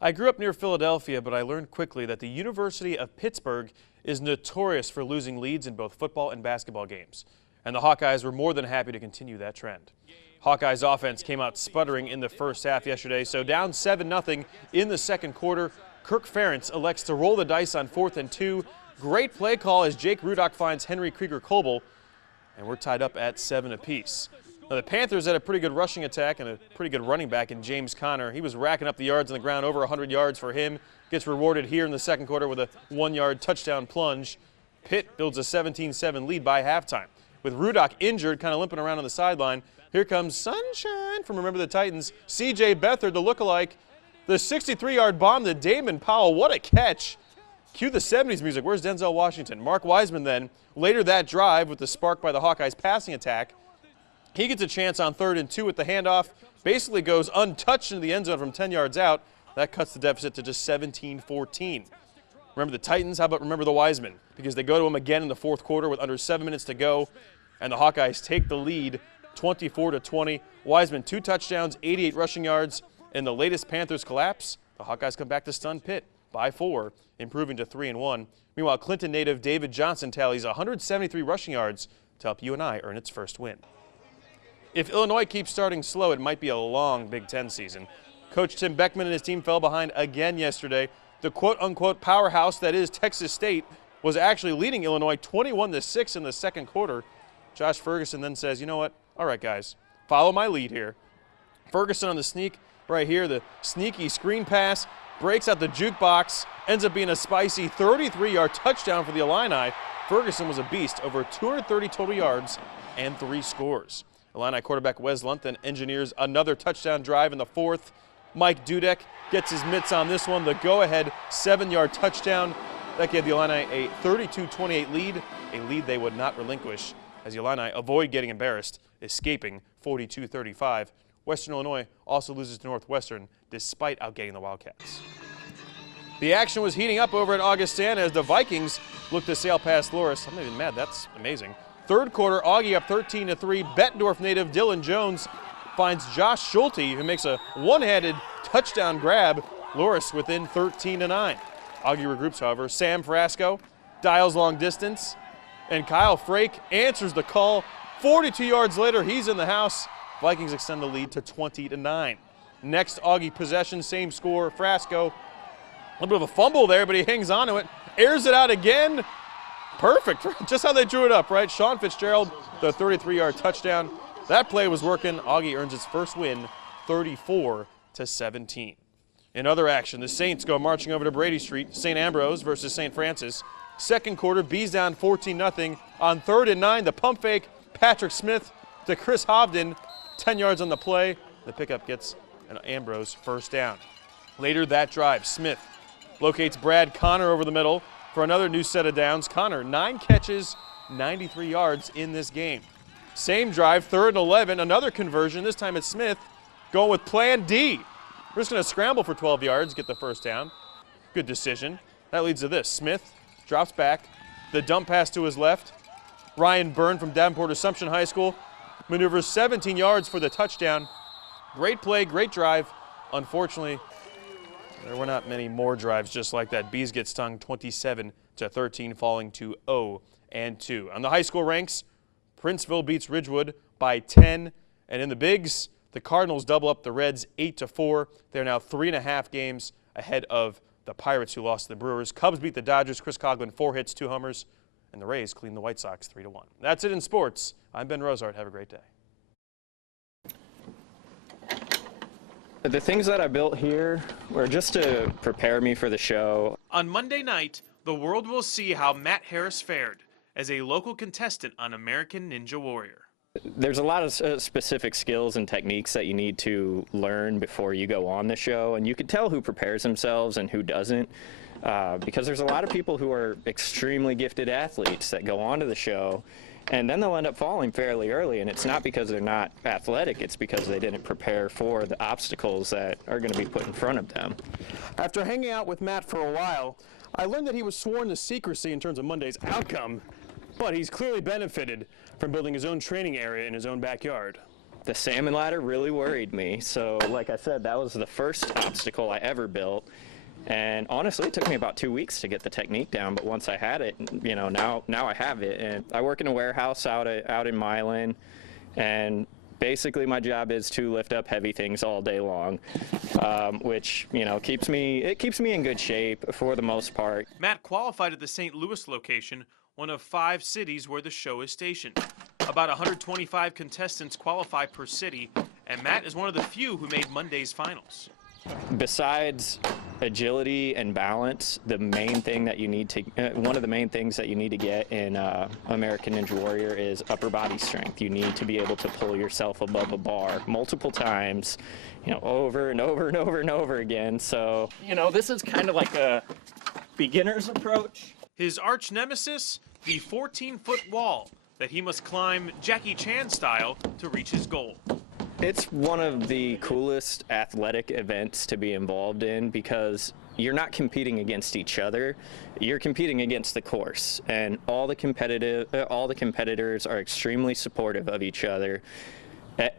I grew up near Philadelphia, but I learned quickly that the University of Pittsburgh is notorious for losing leads in both football and basketball games. And the Hawkeyes were more than happy to continue that trend. Hawkeyes offense came out sputtering in the first half yesterday, so down 7-0 in the second quarter. Kirk Ferentz elects to roll the dice on 4th and 2. Great play call as Jake Rudock finds Henry Krieger-Kolbel, and we're tied up at 7 apiece. Now, the Panthers had a pretty good rushing attack and a pretty good running back in James Conner. He was racking up the yards on the ground, over 100 yards for him. Gets rewarded here in the second quarter with a 1-yard touchdown plunge. Pitt builds a 17-7 lead by halftime. With Rudock injured, kind of limping around on the sideline, here comes Sunshine from Remember the Titans. C.J. Beathard, the lookalike. The 63-yard bomb to Damon Powell. What a catch. Cue the 70s music. Where's Denzel Washington? Mark Wiseman then, later that drive with the spark by the Hawkeyes passing attack. He gets a chance on 3rd and 2 with the handoff. Basically goes untouched into the end zone from 10 yards out. That cuts the deficit to just 17-14. Remember the Titans? How about remember the Wiseman? Because they go to him again in the fourth quarter with under 7 minutes to go. And the Hawkeyes take the lead 24-20. Wiseman 2 touchdowns, 88 rushing yards. In the latest Panthers collapse, the Hawkeyes come back to stun Pitt by 4, improving to 3-1. Meanwhile, Clinton native David Johnson tallies 173 rushing yards to help UNI earn its first win. If Illinois keeps starting slow, it might be a long Big Ten season. Coach Tim Beckman and his team fell behind again yesterday. The quote-unquote powerhouse that is Texas State was actually leading Illinois 21-6 in the second quarter. Josh Ferguson then says, you know what? All right, guys, follow my lead here. Ferguson on the sneak right here, the sneaky screen pass, breaks out the jukebox, ends up being a spicy 33-yard touchdown for the Illini. Ferguson was a beast, over 230 total yards and 3 scores. Illini quarterback Wes Lunt then engineers another touchdown drive in the fourth. Mike Dudek gets his mitts on this one, the go-ahead 7-yard touchdown. That gave the Illini a 32-28 lead, a lead they would not relinquish as the Illini avoid getting embarrassed, escaping 42-35. Western Illinois also loses to Northwestern despite outgating the Wildcats. The action was heating up over at Augustana as the Vikings look to sail past Loras. I'm not even mad, that's amazing. Third quarter, Augie up 13-3. Bettendorf native Dylan Jones finds Josh Schulte, who makes a one-handed touchdown grab. Loras within 13-9. Augie regroups, however. Sam Frasco dials long distance, and Kyle Frake answers the call. 42 yards later, he's in the house. Vikings extend the lead to 20-9. Next Augie possession, same score. Frasco, a little bit of a fumble there, but he hangs on to it. Airs it out again. Perfect, just how they drew it up, right? Sean Fitzgerald, the 33-yard touchdown. That play was working. Augie earns its first win, 34-17. In other action, the Saints go marching over to Brady Street. St. Ambrose versus St. Francis. Second quarter, Bees down 14-0. On 3rd and 9, the pump fake, Patrick Smith to Chris Hovden. 10 yards on the play. The pickup gets an Ambrose first down. Later that drive, Smith locates Brad Connor over the middle for another new set of downs. Connor, 9 catches, 93 yards in this game. Same drive, 3rd and 11, another conversion. This time it's Smith going with plan D. We're just going to scramble for 12 yards, get the first down. Good decision. That leads to this. Smith drops back. The dump pass to his left. Ryan Byrne from Davenport Assumption High School maneuvers 17 yards for the touchdown. Great play, great drive. Unfortunately, there were not many more drives just like that. Bees get stung 27-13, falling to 0-2. On the high school ranks, Princeville beats Ridgewood by 10. And in the bigs, the Cardinals double up the Reds 8-4. They're now 3.5 games ahead of the Pirates, who lost to the Brewers. Cubs beat the Dodgers. Chris Coughlin, 4 hits, 2 homers. And the Rays clean the White Sox 3-1. That's it in sports. I'm Ben Rosehart. Have a great day. The things that I built here were just to prepare me for the show. On Monday night, the world will see how Matt Harris fared as a local contestant on American Ninja Warrior. There's a lot of specific skills and techniques that you need to learn before you go on the show, and you can tell who prepares themselves and who doesn't, because there's a lot of people who are extremely gifted athletes that go onto the show, and then they'll end up falling fairly early, and it's not because they're not athletic, it's because they didn't prepare for the obstacles that are going to be put in front of them. After hanging out with Matt for a while, I learned that he was sworn to secrecy in terms of Monday's outcome, but he's clearly benefited from building his own training area in his own backyard. The salmon ladder really worried me. So like I said, that was the first obstacle I ever built. And honestly, it took me about 2 weeks to get the technique down, but once I had it, now I have it. And I work in a warehouse out in Milan, and basically my job is to lift up heavy things all day long, which keeps me in good shape for the most part. Matt qualified at the St. Louis location, one of 5 cities where the show is stationed. About 125 contestants qualify per city, and Matt is one of the few who made Monday's finals. Besides agility and balance, one of the main things that you need to get in American Ninja Warrior is upper body strength. You need to be able to pull yourself above a bar multiple times, over and over and over and over again. So, this is kind of like a beginner's approach. His arch nemesis, the 14-foot wall that he must climb Jackie Chan style to reach his goal. It's one of the coolest athletic events to be involved in because you're not competing against each other. You're competing against the course, and all the competitors are extremely supportive of each other.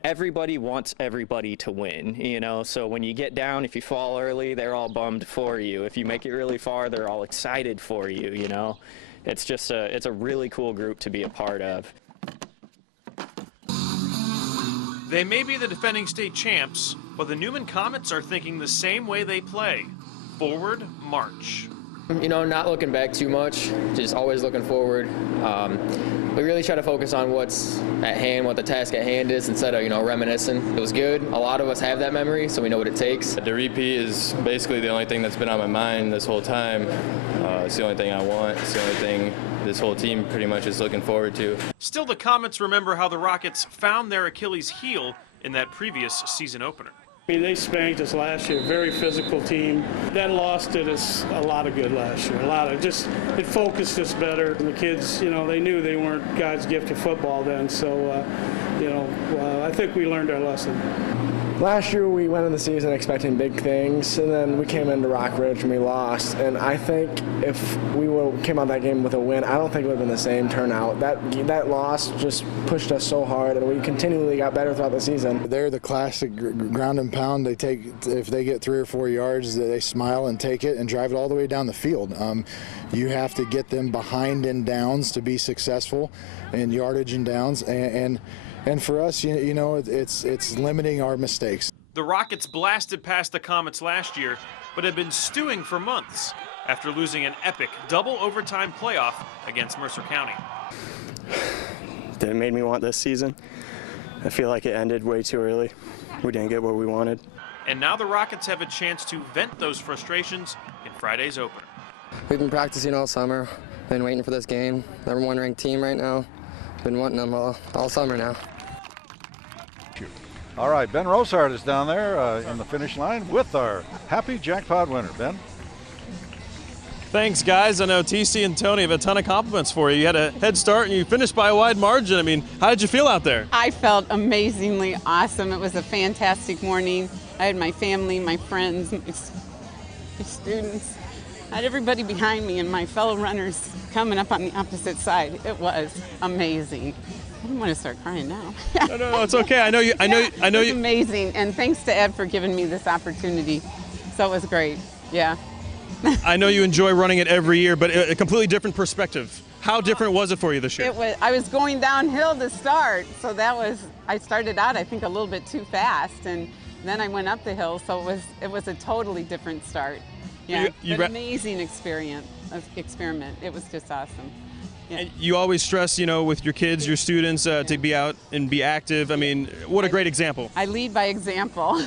Everybody wants everybody to win, so when you get down, if you fall early, they're all bummed for you. If you make it really far, they're all excited for you, It's just it's a really cool group to be a part of. They may be the defending state champs, but the Newman Comets are thinking the same way they play. Forward march. Not looking back too much, just always looking forward. We really try to focus on what's at hand, what the task at hand is, instead of, reminiscing. It was good. A lot of us have that memory, so we know what it takes. The repeat is basically the only thing that's been on my mind this whole time. It's the only thing I want. It's the only thing this whole team pretty much is looking forward to. Still, the Comets remember how the Rockets found their Achilles heel in that previous season opener. They spanked us last year, very physical team. That loss did us a lot of good last year. It focused us better. And the kids, they knew they weren't God's gift to football then. So, I think we learned our lesson. Last year we went in the season expecting big things, and then we came into Rockridge and we lost. And I think if we came out that game with a win, I don't think it would have been the same turnout. That loss just pushed us so hard, and we continually got better throughout the season. They're the classic ground and pound. If they get 3 or 4 yards, they smile and take it and drive it all the way down the field. You have to get them behind in downs to be successful in yardage and downs, and for us, it's limiting our mistakes. The Rockets blasted past the Comets last year, but had been stewing for months after losing an epic double overtime playoff against Mercer County. It made me want this season. I feel like it ended way too early. We didn't get what we wanted. And now the Rockets have a chance to vent those frustrations in Friday's opener. We've been practicing all summer, been waiting for this game. Number 1 ranked team right now. Been wanting them all summer now. All right, Ben Rosehart is down there in the finish line with our happy jackpot winner. Ben? Thanks, guys. I know TC and Tony have a ton of compliments for you. You had a head start and you finished by a wide margin. I mean, how did you feel out there? I felt amazingly awesome. It was a fantastic morning. I had my family, my friends, my students. I had everybody behind me and my fellow runners coming up on the opposite side. It was amazing. I don't want to start crying now. No, it's okay. I know you. It was amazing, and thanks to Ed for giving me this opportunity. So it was great. Yeah. I know you enjoy running it every year, but a completely different perspective. How different was it for you this year? I was going downhill to start, so I started out I think a little bit too fast, and then I went up the hill, so it was a totally different start. Yeah, an amazing experiment. It was just awesome. Yeah. And you always stress, with your kids, your students, to be out and be active. I mean, what a great example. I lead by example.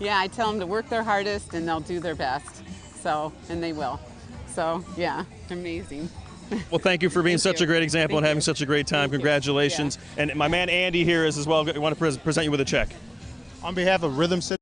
Yeah, I tell them to work their hardest and they'll do their best. So, and they will. So, yeah, amazing. Well, thank you for being such a great example and having such a great time. Congratulations. Yeah. And my man Andy here is as well. I want to present you with a check. On behalf of Rhythm City.